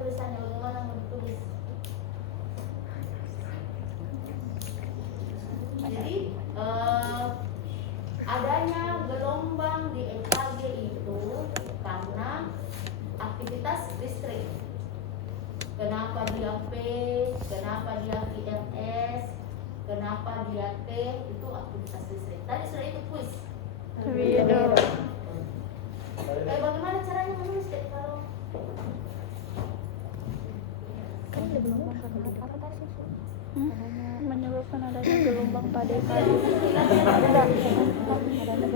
tulisannya, bagaimana mau ditulis? Jadi adanya gelombang di EKG itu karena aktivitas listrik. Kenapa dia P, kenapa dia IMS, kenapa dia T, itu aktivitas listrik. Tadi sudah itu kuis. Iya dong. Bagaimana caranya menulis deh kalau Kan ada gelombang karena apa tadi? Menyebabkan adanya gelombang pada EKG.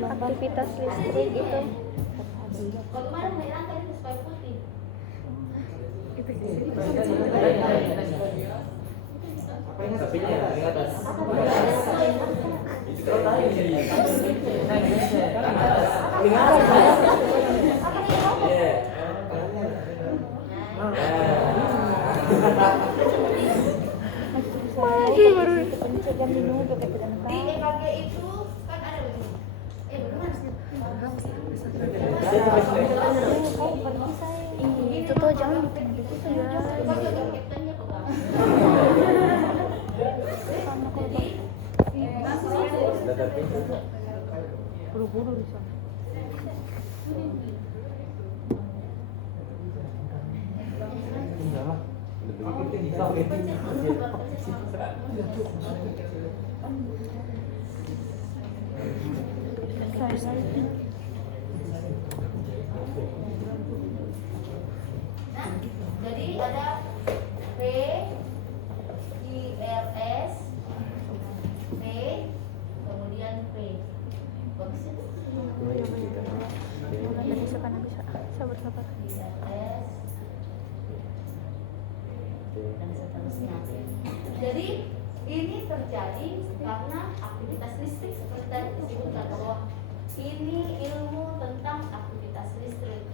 Aktivitas listrik itu. bagaimana menghilangkan itu supaya putih? Sapinya ya, di atas. Itu kalau tadi di Masih baru. Di EKG itu kan ada begini. Itu tuh jangan bikin gitu ya. Kaptennya pegang. Sama kalau buru-buru di sana. Nah, jadi ada P, IRS, P, kemudian P. Bagus itu. Bisa kan bisa. Sabar-sabar. IRS dan seterusnya. Jadi ini terjadi karena aktivitas listrik seperti tadi disebutkan bahwa ini ilmu tentang aktivitas listrik.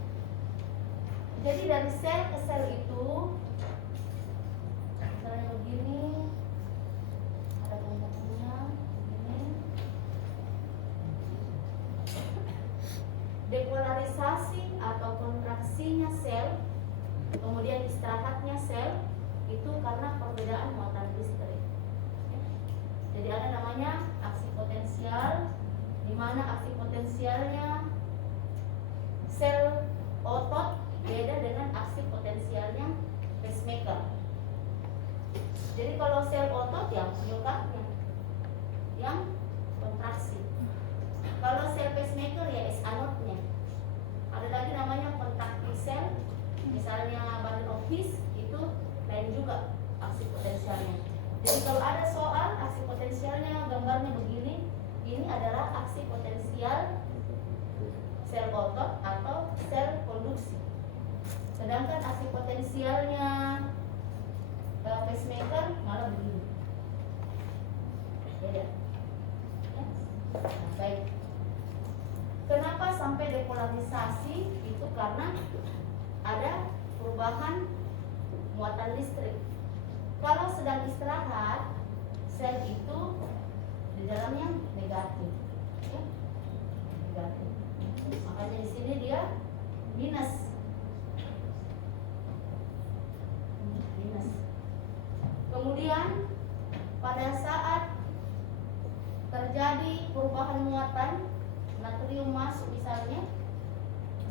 Jadi dari sel ke sel itu, misalnya begini, ada bentuknya begini. Depolarisasi atau kontraksinya sel, kemudian istirahatnya sel, itu karena perbedaan muatan listrik. Jadi ada namanya aksi potensial, di mana aksi potensialnya sel otot beda dengan aksi potensialnya pacemaker. Jadi kalau sel otot yang penyebabnya, yang kontraksi. Kalau sel pacemaker ya S anodnya. Ada lagi namanya kontraktif sel, misalnya bundle of His, itu lain juga aksi potensialnya. Jadi kalau ada soal aksi potensialnya gambarnya begini, ini adalah aksi potensial sel otot atau sel konduksi. Sedangkan aksi potensialnya pacemaker malah begini. Beda. Ya? Nah, baik. Kenapa sampai depolarisasi? Itu karena ada perubahan muatan listrik. Kalau sedang istirahat, sel itu di dalamnya negatif, ya? Negatif. Makanya di sini dia minus. Kemudian pada saat terjadi perubahan muatan, natrium masuk misalnya,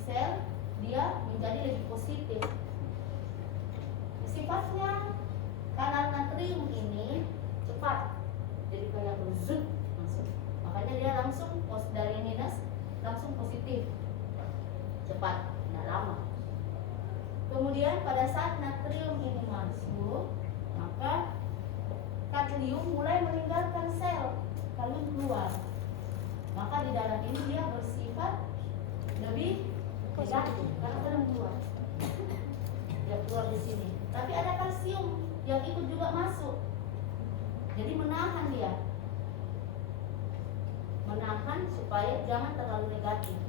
sel dia menjadi lebih positif. Sifatnya kanal natrium ini cepat, jadi kayak berzut masuk. Makanya dia langsung dari minus langsung positif, cepat, tidak lama. Kemudian pada saat natrium ini masuk, maka kalium mulai meninggalkan sel, kalium keluar. Maka di dalam ini dia bersifat lebih negatif karena kalium keluar. Dia keluar di sini. Tapi ada kalsium yang ikut juga masuk. Jadi menahan dia. Menahan supaya jangan terlalu negatif.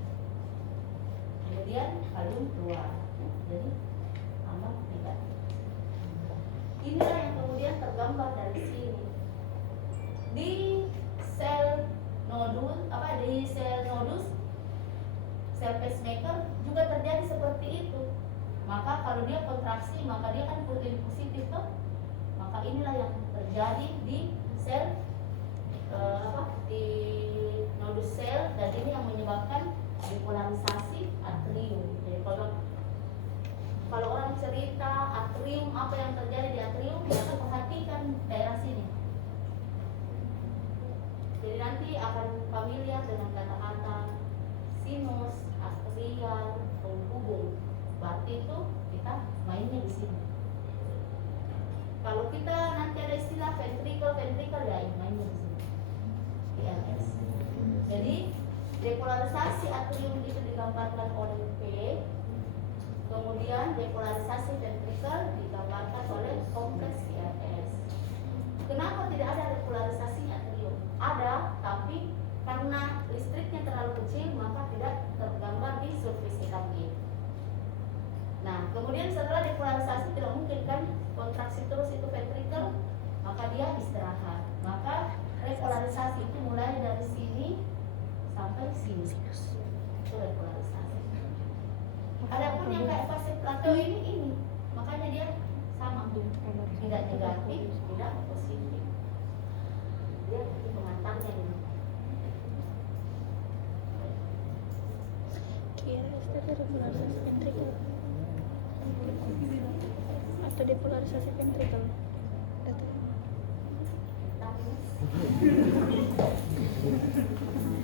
Kemudian kalium keluar. Jadi aman negatif. Inilah yang kemudian tergambar dari sini. Di sel nodus, di sel nodus, sel pacemaker juga terjadi seperti itu. Maka kalau dia kontraksi, maka terjadi di sel di nodus sel, dan ini yang menyebabkan depolarisasi atrium. Jadi kalau orang cerita atrium, apa yang terjadi di atrium, ya kan perhatikan daerah sini. Jadi nanti akan familiar dengan kata-kata sinus, atrial, penghubung. Berarti itu kita mainnya di sini. Kalau kita nanti ada istilah ventricle ya mainnya di sini. VNS. Jadi depolarisasi atrium itu digambarkan oleh P, kemudian depolarisasi ventricle digambarkan oleh kompleks VNS. Kenapa tidak ada depolarisasinya atrium? Ada, tapi karena listriknya terlalu kecil maka tidak tergambar di surface EKG. Nah, kemudian setelah depolarisasi tidak mungkin kan kontraksi terus itu ventricle, maka dia istirahat. Maka repolarisasi itu mulai dari sini sampai sini. Itu repolarisasi. Adapun yang kayak fase plateau ini, makanya dia sama, tidak negatif, tidak positif. Dia itu pengantarnya ini. QRS tadi repolarisasi ventricle atau depolarisasi ventricle.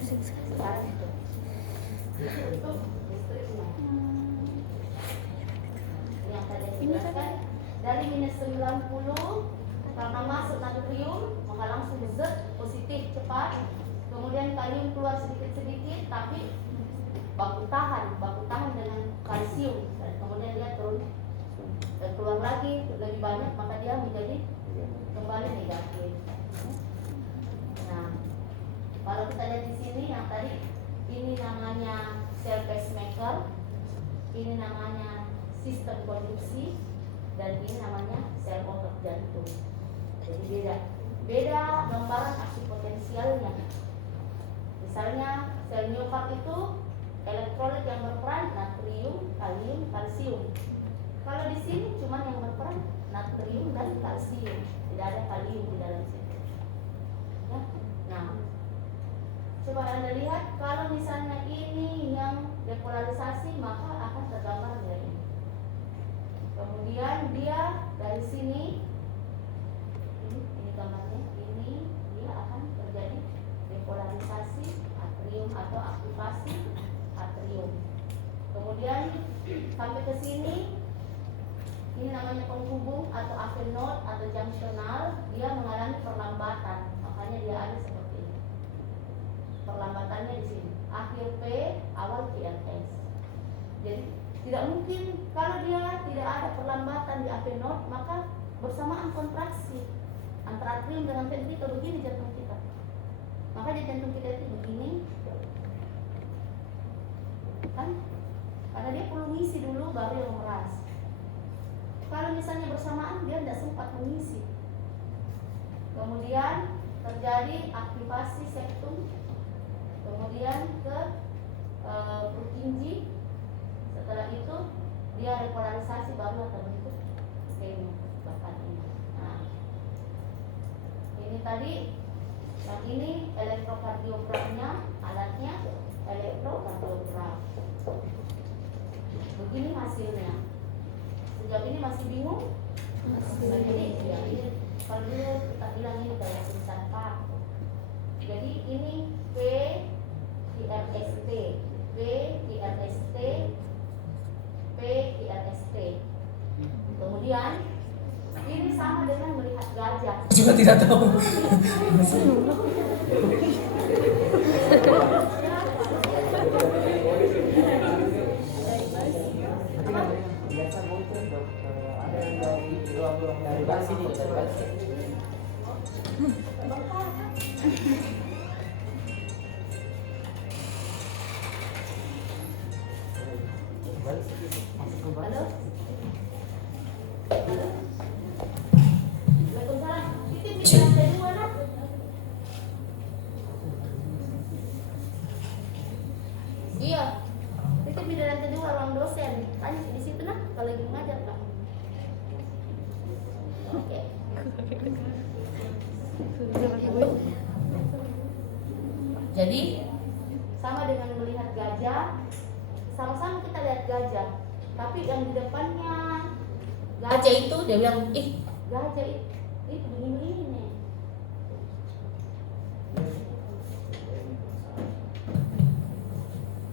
Sekarang itu listriknya. Yang tadi dijelaskan dari minus 90 karena masuk natrium maka langsung zet positif cepat, kemudian kalium keluar sedikit-sedikit tapi baku tahan dengan kalsium, dan kemudian dia turun dan keluar lagi lebih banyak, maka dia menjadi kembali negatif. Nah, kalau kita lihat di sini yang tadi ini namanya sel pacemaker, ini namanya sistem konduksi, dan ini namanya sel otot jantung. Jadi beda gambaran aksi potensialnya. Misalnya sel miokard itu elektrolit yang berperan natrium, kalium, kalsium. Kalau di sini cuma yang berperan natrium dan kalsium, tidak ada kalium di dalam situ. Ya. Nah, coba Anda lihat kalau misalnya ini yang depolarisasi maka akan tergambar dari ini. Kemudian dia dari sini ini gambarnya, ini dia akan terjadi depolarisasi atrium atau aktivasi atrium. Kemudian sampai ke sini ini namanya penghubung atau avenot atau junctional, dia mengalami perlambatan, makanya dia ada seperti ini. Perlambatannya di sini. Akhir P, awal QRS. Jadi tidak mungkin kalau dia tidak ada perlambatan di avenot, maka bersamaan kontraksi antara atrium dengan ventricle, begini jantung kita. Makanya jantung kita itu begini, kan? Karena dia perlu ngisi dulu baru yang meras. Kalau misalnya bersamaan dia tidak sempat mengisi. Kemudian terjadi aktivasi septum, kemudian ke Purkinje. Setelah itu dia repolarisasi baru akan bentuk stem bahkan ini. Nah, ini tadi yang ini elektrokardiogramnya, alatnya elektrokardiogram. Begini hasilnya. Sejauh ini masih bingung? Masih. Jadi ya ini kalau dulu kita bilang ini kayak tulisan Pak. Jadi ini P IRST, P IRST, P IRST. Kemudian ini sama dengan melihat gajah. Juga tidak tahu. Biasa mungkin dokter ada yang dari basi nih, dari basi. Halo? Halo? Waalaikumsalam. Titip di lantai 2 nak. Iya. Titip di lantai 2 ruang dosen. Tanya di situ nak kalau lagi mengajar lah. Oke. Jadi sama dengan melihat gajah, sama-sama kita lihat gajah, tapi yang di depannya gajah itu dia bilang, ih gajah itu begini nih.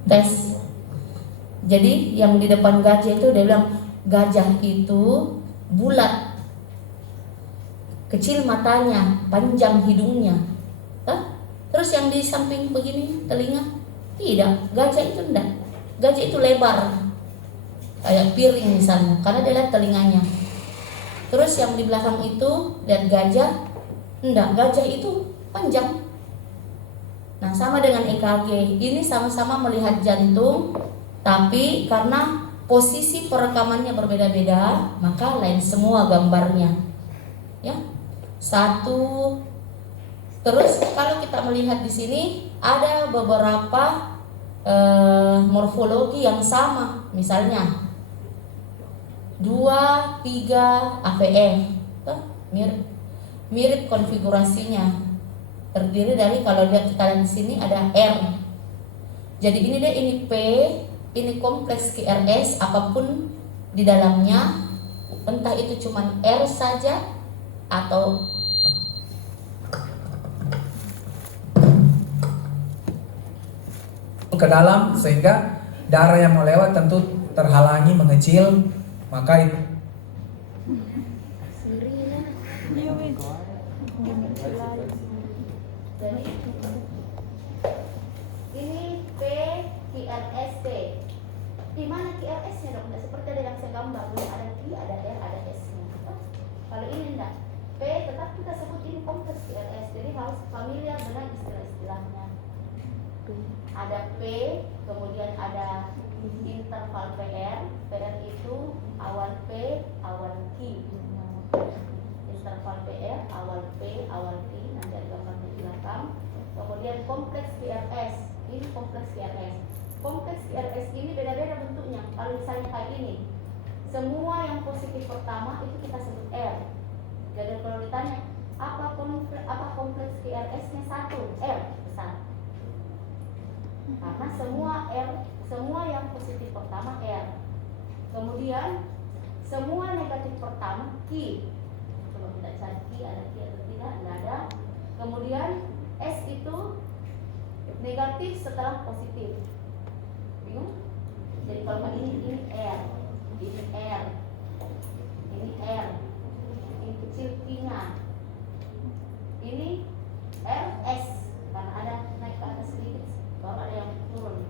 Tes. Jadi yang di depan gajah itu dia bilang gajah itu bulat, kecil matanya, panjang hidungnya. Terus yang di samping begini telinga, tidak, gajah itu enggak. Gajah itu lebar, kayak piring misalnya, karena dia lihat telinganya. Terus yang di belakang itu lihat gajah, enggak, gajah itu panjang. Nah sama dengan EKG, ini sama-sama melihat jantung, tapi karena posisi perekamannya berbeda-beda, maka lain semua gambarnya. Ya, satu. Terus kalau kita melihat di sini ada beberapa morfologi yang sama, misalnya 2, 3 AVF, mirip konfigurasinya. Terdiri dari, kalau lihat kita di sini ada R. Jadi ini dia, ini P, ini kompleks QRS, apapun di dalamnya, entah itu cuman R saja atau ke dalam, sehingga darah yang mau lewat tentu terhalangi, mengecil, maka itu jadi ini P QRST. Di mana QRS-nya dok? Tidak seperti ada yang saya gambar, ada Q, ada R, ada S-nya. Kalau ini enggak, P tetap kita sebut ini kompleks QRS. Jadi harus familiar dengan istilah-istilahnya. Ada P, kemudian ada interval PR. PR itu awal P, awal Q. Interval PR, awal P, awal Q. Nanti ada gambar di belakang. Kemudian kompleks QRS. Ini kompleks QRS. Kompleks QRS ini beda-beda bentuknya. Kalau misalnya kayak ini, semua yang positif pertama itu kita sebut R. Jadi kalau ditanya apa kompleks QRS-nya? 1 R besar. Karena semua R, semua yang positif pertama R. Kemudian semua negatif pertama Q. Coba kita cari Q, ada Q atau tidak? Tidak ada. Kemudian S itu negatif setelah positif. Bingung? Jadi kalau ini R, ini R, ini R, ini kecil Q-nya, ini RS karena ada naik ke atas sedikit, baru ada yang turun.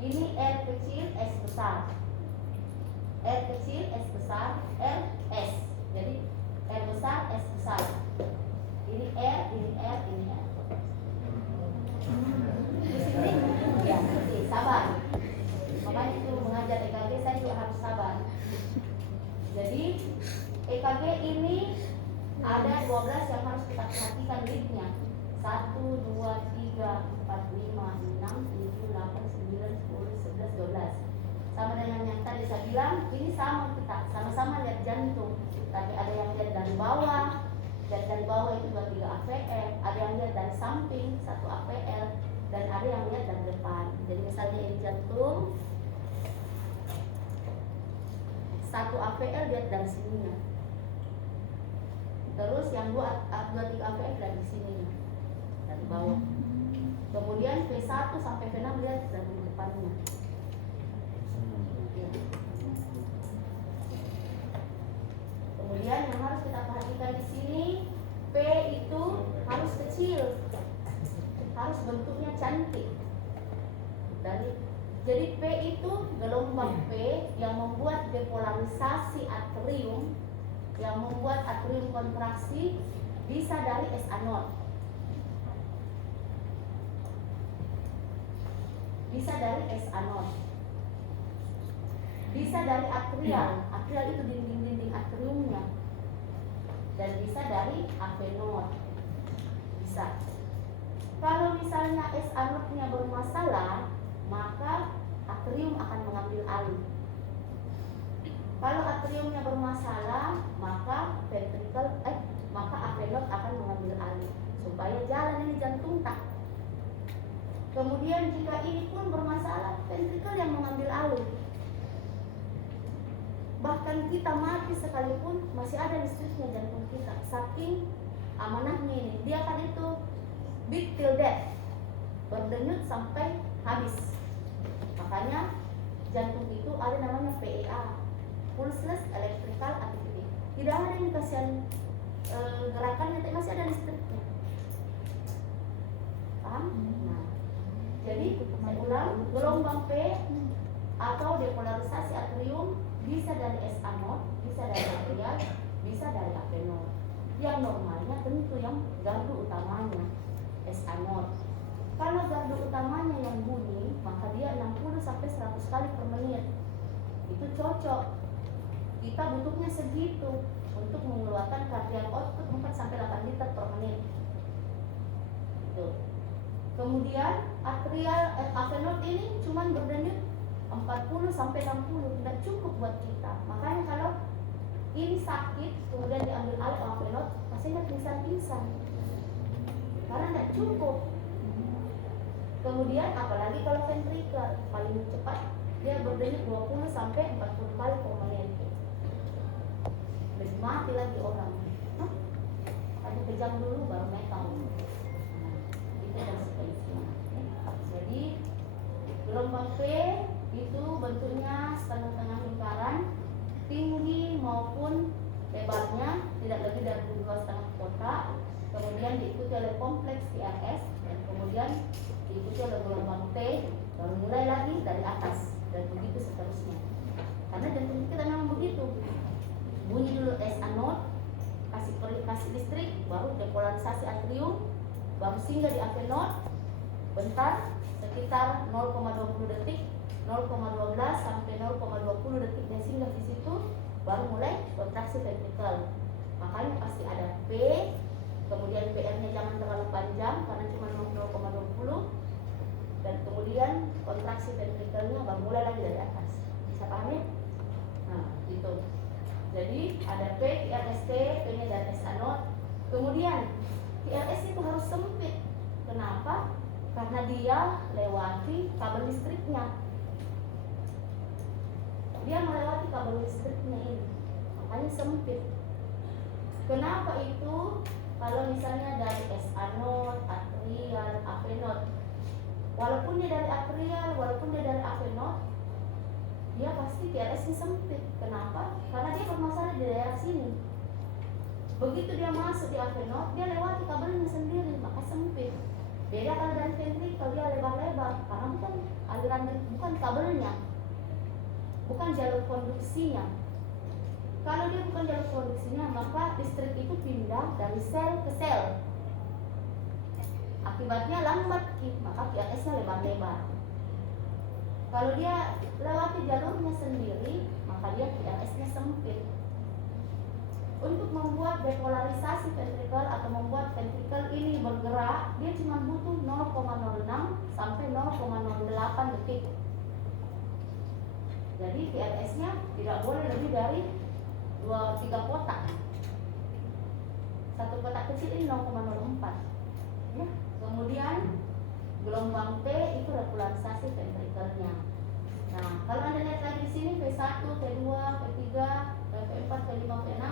Ini R kecil, S besar, R kecil, S besar, R, S. Jadi R besar, S besar. Ini R, ini R, ini R. Di sini, ya, sabar. Makanya itu mengajar EKG saya juga harus sabar. Jadi EKG ini ada 12 yang harus kita perhatikan leadnya. 1, 2, 3, 4, 5, 6, 7, 8, 9, 10, 11, 12. Sama dengan yang tadi saya bilang, ini sama kita, sama-sama lihat jantung. Tapi ada yang lihat dari bawah, lihat dari bawah itu 2, 3 AVF. Ada yang lihat dari samping, 1 AVL. Dan ada yang lihat dari depan. Jadi misalnya ini jantung, 1 AVL lihat dari sininya. Terus yang 2, 3 AVL dari sininya, dari bawah. Kemudian V1 sampai V6 lihat dari depannya. Kemudian yang harus kita perhatikan di sini, P itu harus kecil, harus bentuknya cantik. Jadi P itu gelombang P yang membuat depolarisasi atrium, yang membuat atrium kontraksi, bisa dari SA node, bisa dari SA node, bisa dari atrial. Atrial itu dinding-dinding atriumnya, dan bisa dari AV node, bisa. Kalau misalnya SA node-nya bermasalah, maka atrium akan mengambil alih. Kalau atriumnya bermasalah, maka ventricle supaya jalan ini jantung tak. Kemudian jika ini pun bermasalah, ventrikel yang mengambil alih. Bahkan kita mati sekalipun masih ada listriknya jantung kita. Saking amanahnya ini, dia akan itu beat till death, berdenyut sampai habis. Makanya jantung itu ada namanya PEA, pulseless electrical activity. Tidak ada yang kasihan gerakannya, tapi masih ada listriknya. Paham? Nah, jadi saya ulang, gelombang P atau depolarisasi atrium bisa dari SA node, bisa dari atrial, bisa dari AP node. Yang normalnya tentu yang gardu utamanya SA node. Kalau gardu utamanya yang bunyi, maka dia 60 sampai 100 kali per menit. Itu cocok. Kita butuhnya segitu untuk mengeluarkan cardiac output 4 sampai 8 liter per menit. Itu. Kemudian atrial AP node ini cuman berdenyut 40 sampai 60, tidak cukup buat kita. Makanya kalau ini sakit kemudian diambil alih AP node, pasiennya pingsan-pingsan. Karena tidak cukup. Kemudian apalagi kalau ventrikel paling cepat dia berdenyut 20 sampai 40 kali per menit. Lebih mati lagi orang. Tadi kejam dulu baru metal. Itu konsekuensinya. Jadi gelombang P itu bentuknya setengah-tengah lingkaran, tinggi maupun lebarnya tidak lebih dari 2,5 kotak. Kemudian diikuti oleh kompleks TRS dan kemudian diikuti oleh gelombang T, baru mulai lagi dari atas dan begitu seterusnya. Karena jantung kita memang begitu. Bunyi dulu SA node, kasih listrik, baru depolarisasi atrium, baru singgah di AP node, bentar sekitar 0,20 detik, 0,12 sampai 0,20 detik dia singgah di situ, baru mulai kontraksi ventrikel. Makanya pasti ada P, kemudian PR-nya jangan terlalu panjang karena cuma 0,20, dan kemudian kontraksi ventrikelnya baru mulai lagi dari atas. Bisa paham ya? Nah, gitu. Jadi ada P, TRST, P-nya dari SA node. Kemudian TRS itu harus sempit. Kenapa? Karena dia lewati kabel listriknya. Dia melewati kabel listriknya ini, makanya sempit. Kenapa itu? Kalau misalnya dari SA node, atrial, AP node, walaupun dia dari atrial, walaupun dia dari AP node, dia pasti TRS-nya sempit. Kenapa? Karena dia bermasalah di daerah sini. Begitu dia masuk di AP node, dia lewati kabelnya sendiri, maka sempit. Beda kalau dari ventrikel, dia lebar-lebar karena bukan aliran, bukan kabelnya, bukan jalur konduksinya. Kalau dia bukan jalur konduksinya, maka listrik itu pindah dari sel ke sel. Akibatnya lambat, maka TRS-nya lebar-lebar. Kalau dia lewati jalurnya sendiri, maka dia TRS-nya sempit. Untuk membuat depolarisasi ventrikel atau membuat ventrikel ini bergerak, dia cuma butuh 0,06 sampai 0,08 detik. Jadi TRS-nya tidak boleh lebih dari 2-3 kotak. Satu kotak kecil ini 0,04. Ya. Kemudian gelombang T itu repolarisasi ventrikelnya. Nah, kalau Anda lihat lagi di sini V1, V2, V3, V4, V5, V6,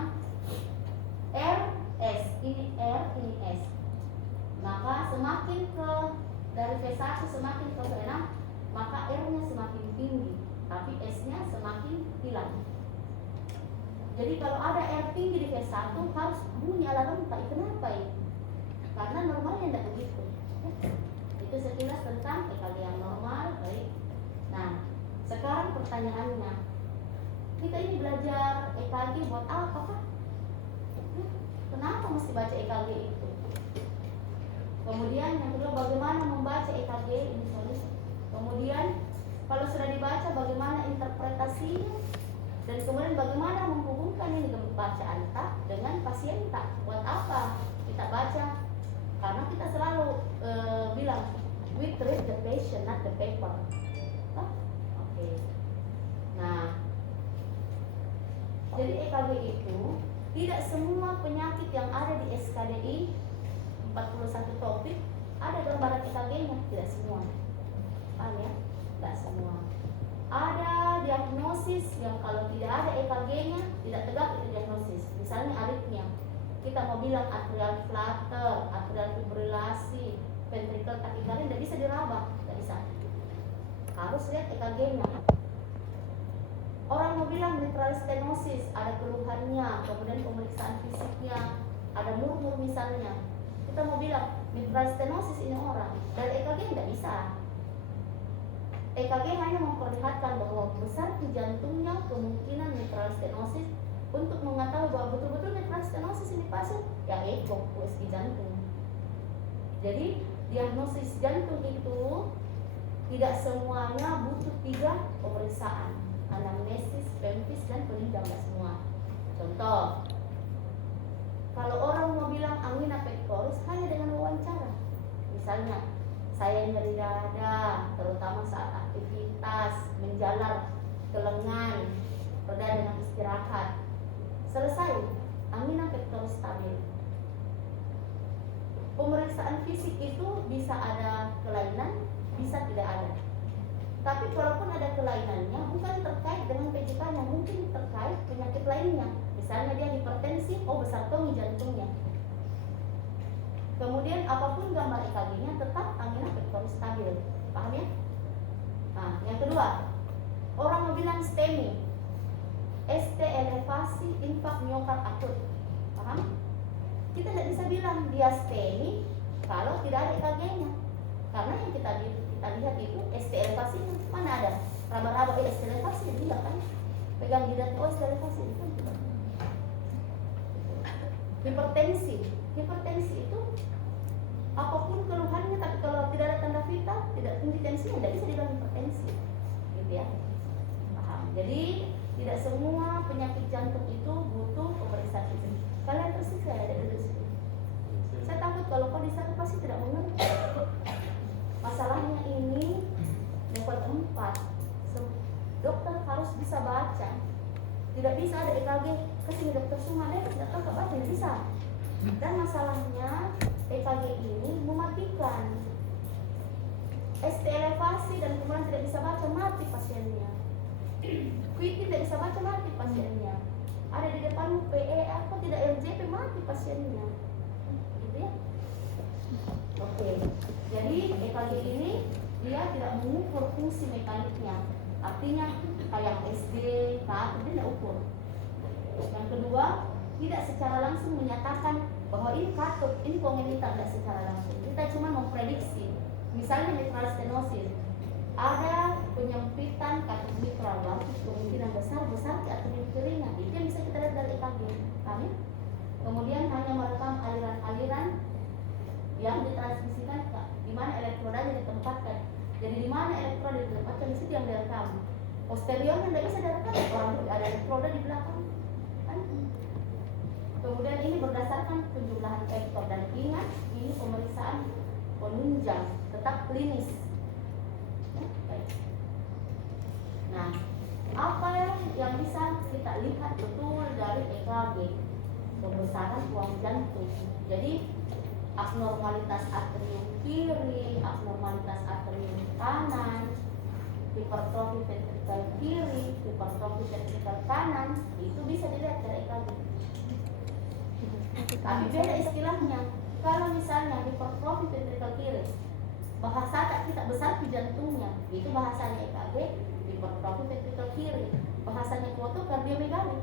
R, S, ini R, ini S. Maka semakin ke dari V1 semakin ke V6, maka R-nya semakin tinggi, tapi S-nya semakin hilang. Jadi kalau ada R tinggi di V1 harus bunyi alarm, tak kenapa ya? Karena normalnya tidak begitu. Itu sekilas tentang EKG yang normal, baik. Nah, sekarang pertanyaannya, kita ini belajar EKG buat apa kah? Kenapa mesti baca EKG itu? Kemudian yang kedua, bagaimana membaca EKG ini soalnya. Kemudian kalau sudah dibaca, bagaimana interpretasinya? Dan kemudian bagaimana menghubungkan ini bacaan tak dengan pasien tak? Buat apa kita baca? Karena kita selalu bilang, we treat the patient, not the paper. Oke. Nah, jadi EKG itu tidak semua penyakit yang ada di SKDI 41 topik ada gambaran EKG-nya, tidak semua. Paham ya? Tidak semua. Ada diagnosis yang kalau tidak ada EKG-nya tidak tegak itu diagnosis. Misalnya aritmia, kita mau bilang atrial flutter, atrial fibrilasi, ventricle tachycardia, tidak bisa diraba, tidak bisa. Harus lihat EKG-nya. Orang mau bilang mitral stenosis, ada keluhannya, kemudian pemeriksaan fisiknya, ada murmur misalnya. Kita mau bilang mitral stenosis ini orang, dari EKG tidak bisa. EKG hanya memperlihatkan bahwa besar di jantungnya kemungkinan mitral stenosis. Untuk mengetahui bahwa betul-betul mitral stenosis ini pasien, ya eko USG jantung. Jadi diagnosis jantung itu tidak semuanya butuh 3 pemeriksaan, anamnesis, pempis, dan peninjam semua. Contoh, kalau orang mau bilang angina pectoris hanya dengan wawancara, misalnya saya nyeri dada, terutama saat aktivitas, menjalar ke lengan, reda dengan istirahat, selesai, angina pectoris stabil. Pemeriksaan fisik itu bisa ada kelainan, bisa tidak ada. Tapi kalaupun ada kelainannya, bukan terkait dengan PJK-nya, mungkin terkait penyakit lainnya. Misalnya dia hipertensi, oh besar tongi jantungnya. Kemudian apapun gambar EKG-nya tetap angina pectoris stabil. Paham ya? Nah, yang kedua, orang mau bilang STEMI, ST elevasi infak miokard akut. Paham? Kita tidak bisa bilang dia STEMI kalau tidak ada EKG-nya. Karena yang kita lihat itu ST elevasinya mana ada? Raba-raba ST elevasi tidak kan? Pegang jidatnya, oh ST elevasi itu. Hipertensi itu apapun keluhannya, tapi kalau tidak ada tanda vital, tidak tinggi tensinya, tidak bisa dibilang hipertensi, gitu ya. Paham? Jadi tidak semua penyakit jantung itu butuh pemeriksaan fisik. Kalian tersiksa ya dari sini. Saya takut kalau kau di sana pasti tidak mengerti. Masalahnya ini level 4. Dokter harus bisa baca. Tidak bisa ada EKG kesini dokter semua deh, dokter nggak baca, tidak bisa. Dan masalahnya EKG ini mematikan. ST elevasi dan kemudian tidak bisa baca, mati pasiennya. QT tidak bisa baca, mati pasiennya. Ada di depan PE apa tidak RJP, mati pasiennya. Gitu ya. Oke. Jadi EKG ini dia tidak mengukur fungsi mekaniknya. Artinya kayak SD, KA, dia tidak ukur. Yang kedua, tidak secara langsung menyatakan bahwa ini katut, ini kongenital, tidak secara langsung. Kita cuma memprediksi. Misalnya mitral stenosis, ada penyempitan katut mitral, kemungkinan besar di atrium kirinya. Itu yang bisa kita lihat dari EKG. Kami kemudian hanya merekam aliran-aliran yang ditransmisikan di mana elektrodanya ditempatkan. Jadi di mana elektroda ditempatkan, di situ yang direkam. Posteriornya tidak bisa direkam, orang ada elektroda di belakang. Kan? Kemudian ini berdasarkan penjumlahan vektor, dan ingat ini pemeriksaan penunjang, tetap klinis. Nah, apa yang bisa kita lihat betul dari EKG? Pembesaran ruang jantung. Jadi abnormalitas atrium kiri, abnormalitas atrium kanan, hipertrofi ventrikel kiri, hipertrofi ventrikel kanan, itu bisa dilihat dari EKG. Tapi beda istilahnya. Kalau misalnya hipertrofi ventrikel kiri, bahasa kita besar di jantungnya, itu bahasanya EKG hipertrofi ventrikel kiri. Bahasanya foto kardiomegali.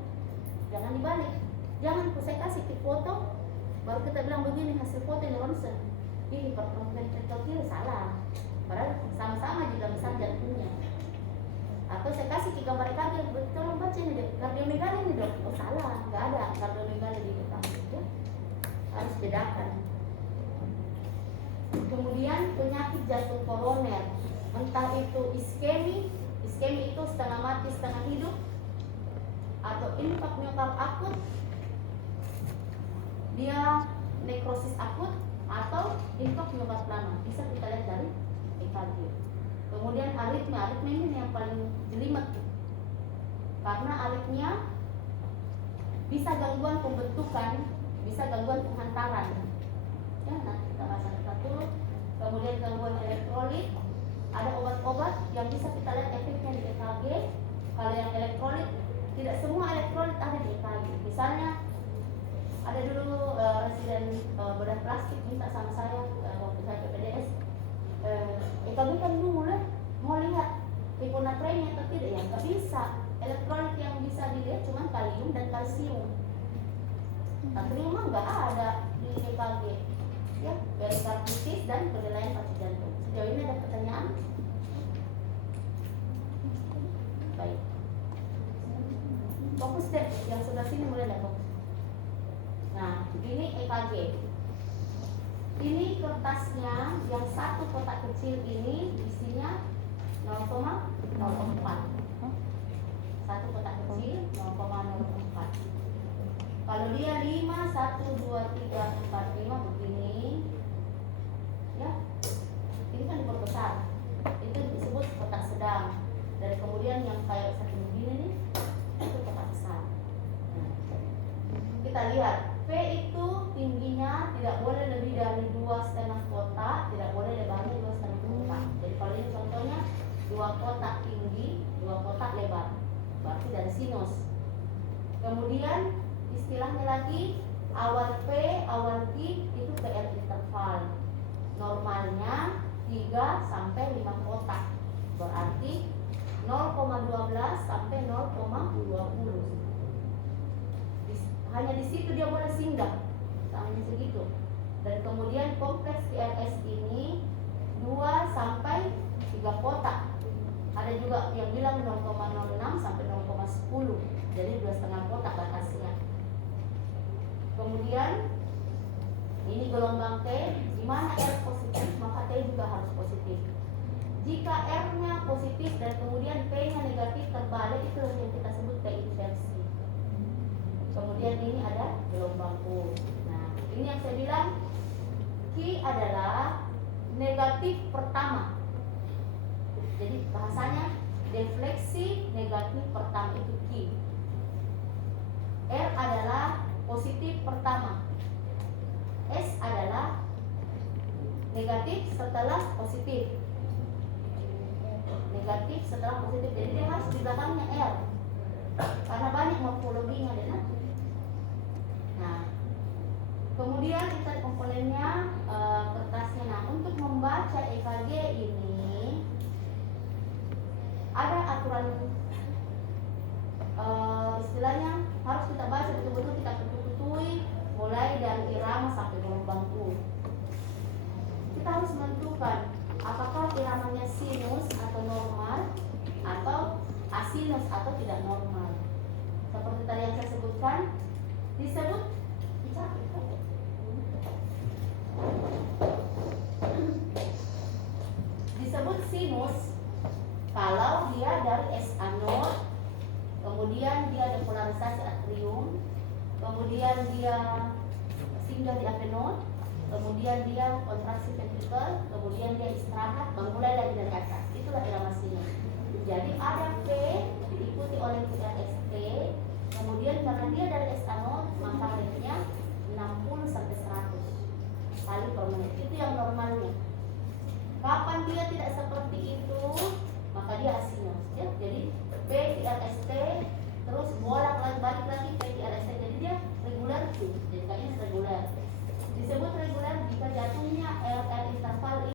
Jangan dibalik. Jangan saya kasih ke foto, baru kita bilang begini hasil foto ini ronsen. Ini hipertrofi ventrikel kiri, salah. Padahal sama-sama juga besar jantungnya. Atau saya kasih ke gambar EKG, tolong baca ini deh, kardiomegali ini dok. Oh salah, nggak ada kardiomegali di depan. Ya? Harus bedakan. Kemudian penyakit jantung koroner, entah itu iskemi itu setengah mati setengah hidup, atau infak miokard akut, dia nekrosis akut, atau infak miokard plana, bisa kita lihat dari EKG. Kemudian aritmia ini yang paling jelimet, karena aritmia bisa gangguan pembentukan, bisa gangguan penghantaran. Ya, nanti kita bahas satu-satu. Kemudian gangguan elektrolit, ada obat-obat yang bisa kita lihat efeknya di EKG. Kalau yang elektrolit, tidak semua elektrolit ada di EKG. Misalnya ada dulu residen bedah plastik minta sama saya waktu saya PPDS, EKG kan dulu mulai mau lihat hiponatremia atau tidak, ya nggak bisa. Elektrolit yang bisa dilihat cuma kalium dan kalsium. Natrium mah nggak ada di EKG. Ya, perikarditis dan penilaian pacu jantung. Sejauh ini ada pertanyaan? Baik. Fokus deh, yang sebelah sini mulai ada fokus. Nah, ini EKG. Ini kertasnya yang satu kotak kecil ini isinya 0,04. Satu kotak kecil 0,04. Kalau dia 5, 1, 2, 3, 4, 5 begini, ya, ini kan diperbesar. Itu disebut kotak sedang. Dan kemudian yang kayak satu begini nih, itu kotak besar. Nah, kita lihat P itu tingginya tidak boleh lebih dari 2,5 kotak, tidak boleh lebarnya 2,5 kotak. Jadi kalau ini contohnya 2 kotak tinggi, 2 kotak lebar, berarti dari sinus. Kemudian istilahnya lagi awal P, awal Q itu PR interval. Normalnya 3 sampai 5 kotak. Berarti 0,12 sampai 0,20. Hanya di situ dia boleh singgah. Hanya segitu. Dan kemudian kompleks PRS ini 2 sampai 3 kotak. Ada juga yang bilang 0,06 sampai 0,10. Jadi 2,5 kotak batasnya. Kemudian ini gelombang T, di mana R positif maka T juga harus positif. Jika R-nya positif dan kemudian P-nya negatif terbalik, itu yang kita sebut T inversi. Kemudian ini ada gelombang U. Nah, ini yang saya bilang Q adalah negatif pertama. Jadi bahasanya defleksi negatif pertama itu Q. R adalah positif pertama. S adalah negatif setelah positif. Negatif setelah positif. Jadi dia harus di belakangnya R. Karena banyak morfologinya deh. Nah, kemudian kita komponennya kertasnya. Nah, untuk membaca EKG ini ada aturan istilahnya harus kita baca betul-betul, kita ketui mulai dari irama sampai gelombang U. Kita harus menentukan apakah iramanya sinus atau normal atau asinus atau tidak normal. Seperti tadi yang saya sebutkan, disebut sinus kalau dia dari S anod, kemudian dia ada polarisasi atrium, kemudian dia singgah di apenod, kemudian dia kontraksi ventrikel, kemudian dia istirahat, memulai lagi dari atas. Itulah irama sinus. Jadi ada P diikuti oleh PRST, kemudian karena dia dari S anod, maka rate-nya 60 sampai 100 kali per menit. Itu yang normalnya. Kapan dia tidak seperti itu, maka dia asinus. Ya, jadi PRST terus balik lagi PRST, jadi dia regular tuh, jadi kayaknya regular.